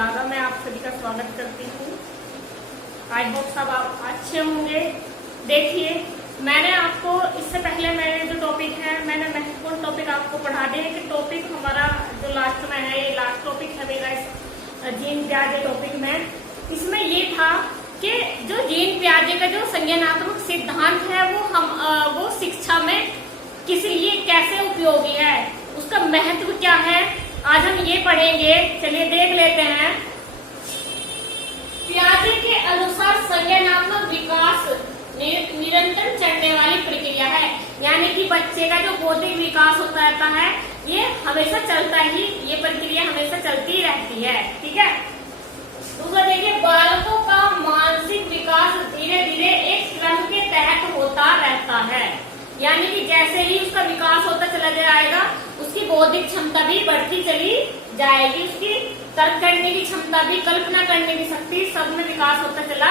राधा मैं आप सभी का स्वागत करती हूँ। आई होप सब आप अच्छे होंगे। देखिए, मैंने आपको इससे पहले मैंने जो टॉपिक है, मैंने महत्वपूर्ण टॉपिक आपको पढ़ा दिए कि टॉपिक हमारा जो लास्ट में है, ये लास्ट टॉपिक है मेरा इस जीन प्याजे टॉपिक में। इसमें ये था कि जो जीन प्याजे का जो संज्ञानात्मक सिद्धांत है वो शिक्षा में किस लिए कैसे उपयोगी है, उसका महत्व क्या है, आज हम ये पढ़ेंगे। चलिए देख लेते हैं। प्याजे के अनुसार संज्ञानात्मक विकास निरंतर चलने वाली प्रक्रिया है, यानी कि बच्चे का जो बौद्धिक विकास होता रहता है ये हमेशा चलता ही, ये प्रक्रिया हमेशा चलती रहती है। ठीक है। दूसरा देखिए, बालकों का मानसिक विकास धीरे धीरे एक क्रम के तहत होता रहता है, यानी कि जैसे ही उसका विकास होता चला जाएगा उसकी बौद्धिक क्षमता भी बढ़ती चली जाएगी, उसकी तर्क करने की क्षमता भी, कल्पना करने की शक्ति, सब में विकास होता चला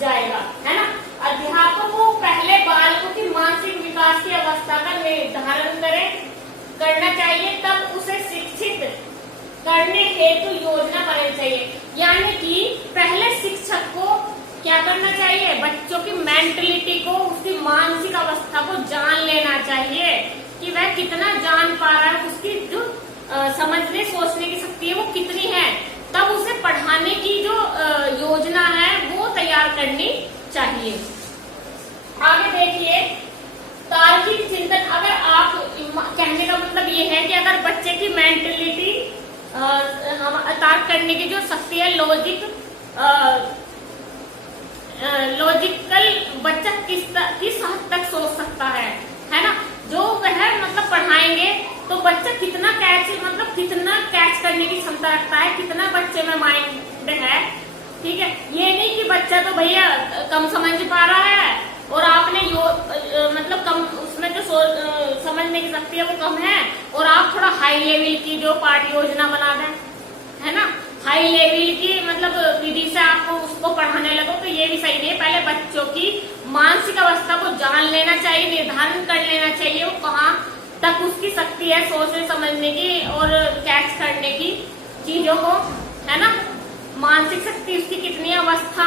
जाएगा, है ना। अध्यापकों को पहले बालकों की मानसिक विकास की अवस्था का निर्धारण करना चाहिए, तब उसे शिक्षित करने हेतु योजना बनानी चाहिए। यानी कि पहले शिक्षक को क्या करना चाहिए, बच्चों की मेंटलिटी को, उसकी मानसिक अवस्था को जान लेना चाहिए कि वह कितना जान पा रहा है, उसकी जो समझने सोचने की शक्ति है वो कितनी है, तब उसे पढ़ाने की जो योजना है वो तैयार करनी चाहिए। आगे देखिए, तार्किक चिंतन। अगर आप कहने का मतलब ये है कि अगर बच्चे की मेंटलिटी तर्क करने की जो शक्ति है, लॉजिकल बच्चा किस हद तक सोच सकता है ना, जो वह मतलब पढ़ाएंगे तो बच्चा कितना कैच करने की क्षमता रखता है, कितना बच्चे में माइंड है। ठीक है, ये नहीं कि बच्चा तो भैया कम समझ पा रहा है और आपने मतलब कम उसमें जो समझने की शक्ति है वो कम है और आप थोड़ा हाई लेवल की जो पाठ योजना बना दें, है ना, हाई लेवल की मतलब विधि से आपको उसको पढ़ाने लगो, तो ये भी सही नहीं है। पहले बच्चों की मानसिक अवस्था को जान लेना चाहिए, निर्धारण कर लेना चाहिए वो कहाँ तक उसकी शक्ति है सोचने समझने की और कैच करने की चीजों को, है ना। मानसिक शक्ति उसकी कितनी अवस्था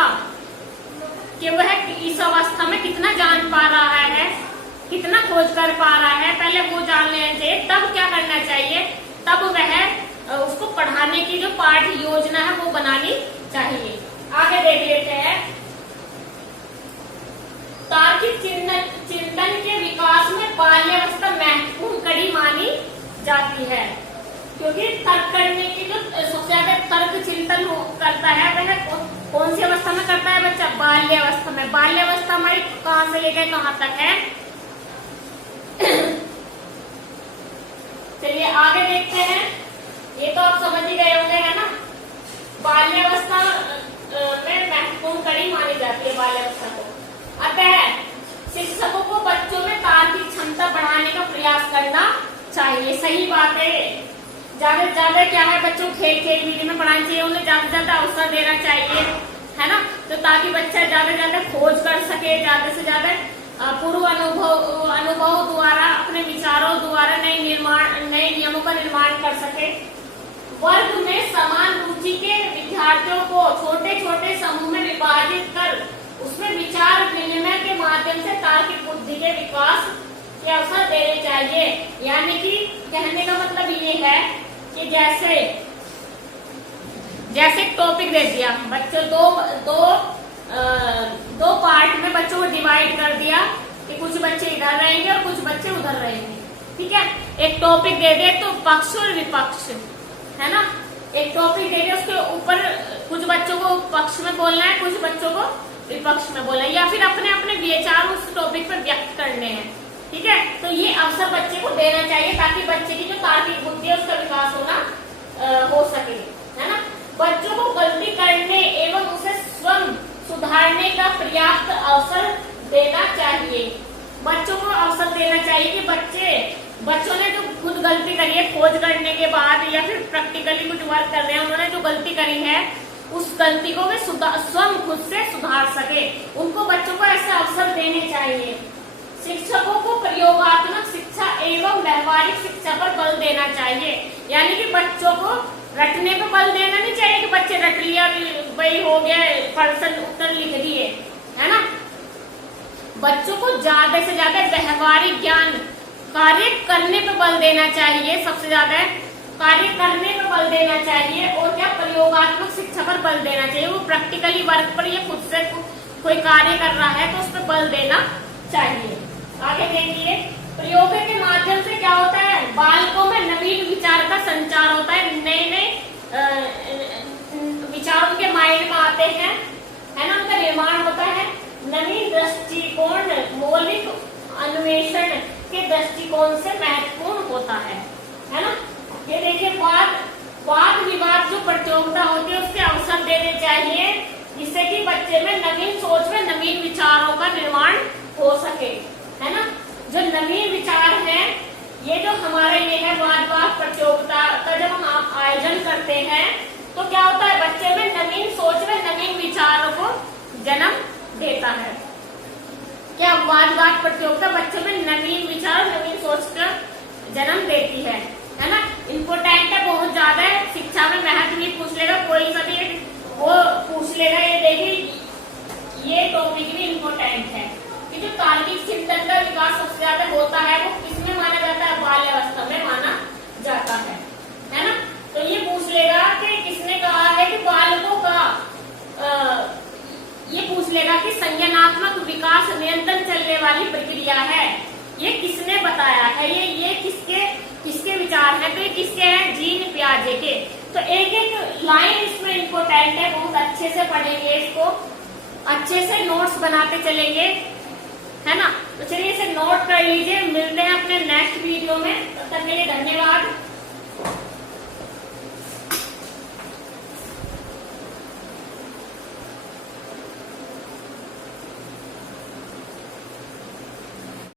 कि वह इस अवस्था में कितना जान पा रहा है, कितना खोज कर पा रहा है, पहले वो जान लेना चाहिए। तब क्या करना चाहिए, तब वह उसको पढ़ाने की जो पाठ योजना है वो बनानी चाहिए। आगे देख लेते हैं। तार्किक चिंतन के विकास में बाल्यावस्था महत्वपूर्ण कड़ी मानी जाती है, क्योंकि तर्क करने की जो सबसे ज्यादा तर्क चिंतन करता है वह कौन सी अवस्था में करता है बच्चा, बाल्यावस्था में। बाल्यावस्था हमारी कहाँ से लेकर कहाँ तक है, चलिए आगे देखते हैं। ये तो आप समझ ही गए होंगे, है ना। बाल्यावस्था में महत्वपूर्ण कड़ी मानी जाती है बाल्यावस्था को। अतः शिक्षकों को बच्चों में तार्किक क्षमता बढ़ाने का प्रयास करना चाहिए। सही बात है। ज्यादा से ज्यादा क्या है, बच्चों को खेल विधि में पढ़ाना चाहिए, उन्हें ज्यादा से ज्यादा अवसर देना चाहिए, है ना, तो ताकि बच्चा ज्यादा से ज्यादा खोज कर सके, ज्यादा से ज्यादा पूर्व अनुभव द्वारा, अपने विचारों द्वारा नए नियमों का निर्माण कर सके। वर्ग में समान रुचि के विद्यार्थियों को छोटे छोटे समूह में विभाजित कर उसमें विचार विनिमय के माध्यम से तार्किक बुद्धि के विकास के अवसर देने चाहिए। यानी कि कहने का मतलब ये है कि जैसे टॉपिक दे दिया बच्चों, दो पार्ट में बच्चों को डिवाइड कर दिया कि कुछ बच्चे इधर रहेंगे और कुछ बच्चे उधर रहेंगे। ठीक है, एक टॉपिक दे दे तो पक्ष और विपक्ष, है ना, एक टॉपिक दे दे उसके ऊपर कुछ बच्चों को पक्ष में बोलना है, कुछ बच्चों को विपक्ष में बोलना है, या फिर अपने अपने विचार उस टॉपिक पर व्यक्त करने हैं। ठीक है, तो ये अवसर बच्चे को देना चाहिए ताकि बच्चे की जो तार्किक बुद्धि है उसका विकास हो सके, है ना। बच्चों को गलती करने एवं उसे स्वयं सुधारने का पर्याप्त अवसर देना चाहिए। बच्चों को अवसर देना चाहिए कि बच्चों ने जो खुद गलती करी है खोज करने के बाद या फिर प्रैक्टिकली कुछ वर्क कर रहे हैं, उन्होंने जो गलती करी है उस गलती को वे स्वयं खुद से सुधार सके, उनको बच्चों को ऐसे अवसर देने चाहिए। शिक्षकों को प्रयोगात्मक शिक्षा एवं व्यवहारिक शिक्षा पर बल देना चाहिए, यानी कि बच्चों को रटने पे बल देना नहीं चाहिए कि बच्चे रट लिया भाई हो गया प्रश्न उत्तर लिख दिए, है ना। बच्चों को ज्यादा से ज्यादा व्यवहारिक ज्ञान कार्य करने पे बल देना चाहिए, सबसे ज्यादा कार्य करने पे बल देना चाहिए। और क्या प्रयोगात्मक शिक्षा पर बल देना चाहिए, वो प्रैक्टिकली वर्क पर ये खुद से कोई कार्य कर रहा है तो उस पर बल देना चाहिए। आगे देखिए, प्रयोग के माध्यम से क्या होता है, बालकों में नवीन विचार का संचार होता है, नए नए विचार उनके माइंड में आते हैं, है ना, उनका निर्माण होता है। नवीन दृष्टिकोण मौलिक अन्वेषण के दृष्टिकोण से महत्वपूर्ण होता है ना। ये देखिए, वाद विवाद जो प्रतियोगिता होती है उसके अवसर देने चाहिए, जिससे कि बच्चे में नवीन सोच में नवीन विचारों का निर्माण हो सके, है ना। जो नवीन विचार है, ये जो हमारे ये है वाद प्रतियोगिता का जब हम आयोजन करते हैं तो क्या होता है, बच्चे में नवीन सोच में नवीन विचारों को जन्म देता है। क्या वाद प्रतियोगिता बच्चों में नवीन विचार नवीन सोच का जन्म देती है ना। इम्पोर्टेंट है, बहुत ज्यादा है, शिक्षा में महत्व भी पूछ लेगा कोई सा भी वो पूछ लेगा। ये देखिए, ये टॉपिक भी इम्पोर्टेंट है कि जो तार्किक चिंतन का विकास सबसे ज्यादा होता है वो किसमें माना जाता है, बाल्यावस्था में माना जाता है ना। तो ये पूछ लेगा कि किसने कहा है कि बालकों का ये पूछ लेगा कि संज्ञानात्मक विकास निरंतर चलने वाली प्रक्रिया है, ये किसने बताया है, ये किसके विचार है, तो ये किसके हैं, जीन पियाजे के। तो एक एक लाइन इसमें इम्पोर्टेंट है, बहुत अच्छे से पढ़ेंगे इसको, अच्छे से नोट्स बनाते चलेंगे, है ना। तो चलिए इसे नोट कर लीजिए, मिलते हैं अपने नेक्स्ट वीडियो में, तब तक के लिए धन्यवाद।